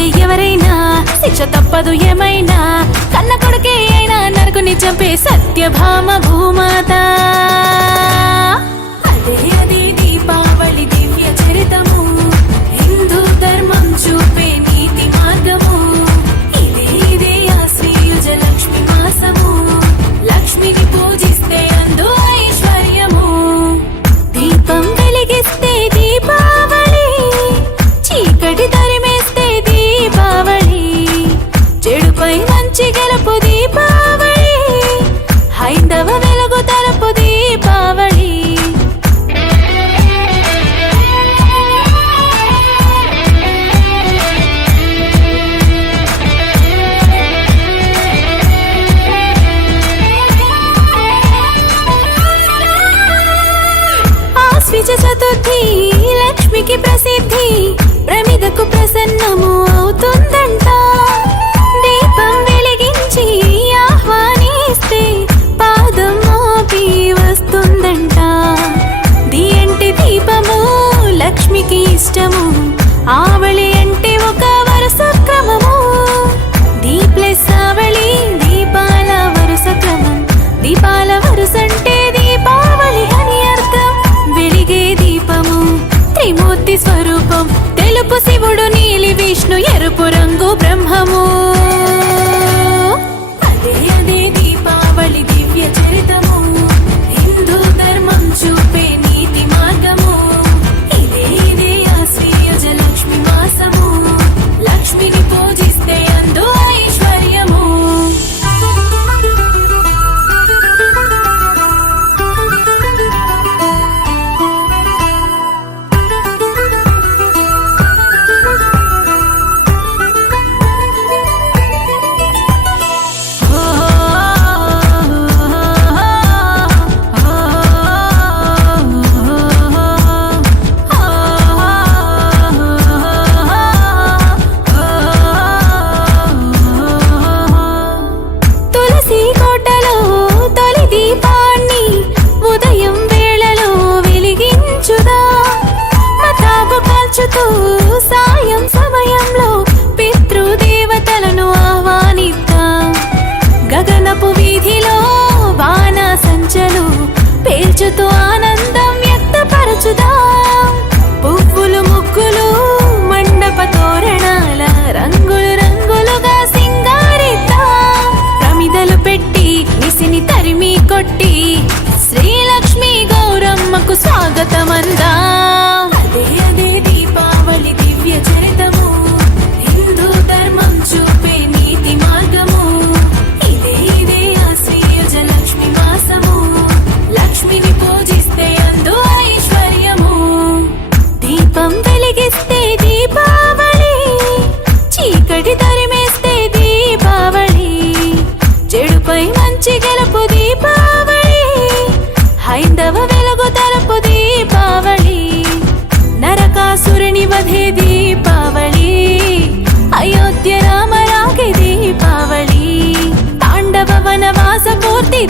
చేస్తే ఎవరైనా శిక్ష తప్పదు ఏమైనా, కన్న కొడుకే అయినా నరకుని చంపే సత్యభామ భూమాత. అదే అదే దీపావళి దివ్య చరితము, హిందూ ధర్మం చూపే నీతి మార్గము. ఇదే ఇదే ఆశ్వయుజ లక్ష్మి మాసము, లక్ష్మిని పూజిస్తే అందు ఐశ్వర్యము. దీపం వెలిగిస్తే దీపావళి, చీకటి తరిమేస్తే దీపావళి, చెడుపై మంచి గెలుపు దీపావళి, హైందవ వెలుగు తరపు దీపావళి. ఆశ్వీజ చతుర్థి లక్ష్మికి ప్రసిద్ధి, ప్రమిదకు ప్రసన్నము అవుతుందంట. దీపం వెలిగించి ఆహ్వానిస్తే పాదం మోపి వస్తుందంట. దియంటి దీపము లక్ష్మికి ఇష్టము, ఆవళి అంటే ఒక వరుస క్రమము. దీప్లెస్ ఆవళి దీపాల వరుస క్రమం, దీపాల వరుసంటే దీపావళి అని అర్థం. వెలిగే దీపము త్రిమూర్తి స్వరూపం, తెలుపు శివుడు, నీలి విష్ణు, ఎరుపు రంగు బ్రహ్మము. అదే అదే దీపావళి దివ్య చరితము, హిందూ ధర్మం చూపే నీతి మార్గము. ఇదే ఇదే ఆశ్వయుజ లక్ష్మి మాసము, లక్ష్మిని పూజిస్తే అందు ఐశ్వర్యము. తులసి కోటలో తొలి దీపాన్ని ఉదయం వేళలో వెలిగించుదా, మతాబు కాల్చుతూ సాయం సమయంలో పితృదేవతలను ఆహ్వానిద్దాం. గగనపు వీధిలో బాణ సంచలు పేల్చుతూ ఆనందం వ్యక్తపరచుదాం. పువ్వులు ముగ్గులు మండప తోరణాల రంగులు రంగులుగా సింగారిద్దాం. ప్రమిదలు పెట్టి నిసిని తరిమి కొట్టి శ్రీలక్ష్మి గౌరమ్మకు స్వాగతమందా. అదే అదే దీపావళి దివ్య చరితము, హిందూ ధర్మం చూపే నీతి మార్గము. ఇదే ఇదే ఆశ్వయుజ లక్ష్మి మాసము, లక్ష్మిని పూజిస్తే అందు ఐశ్వర్యము. దీపం వెలిగిస్తే దీపావళి, చీకటి తరిమేస్తే దీపావళి, చెడుపై మంచి గెలుపు దీపావళి, హైందవ వెలుగు తరపు దీపావళి. నరకాసురుని వధే దీపావళి, అయోధ్య రామ రాగే దీపావళి, తాండవ వనవాస పూర్తి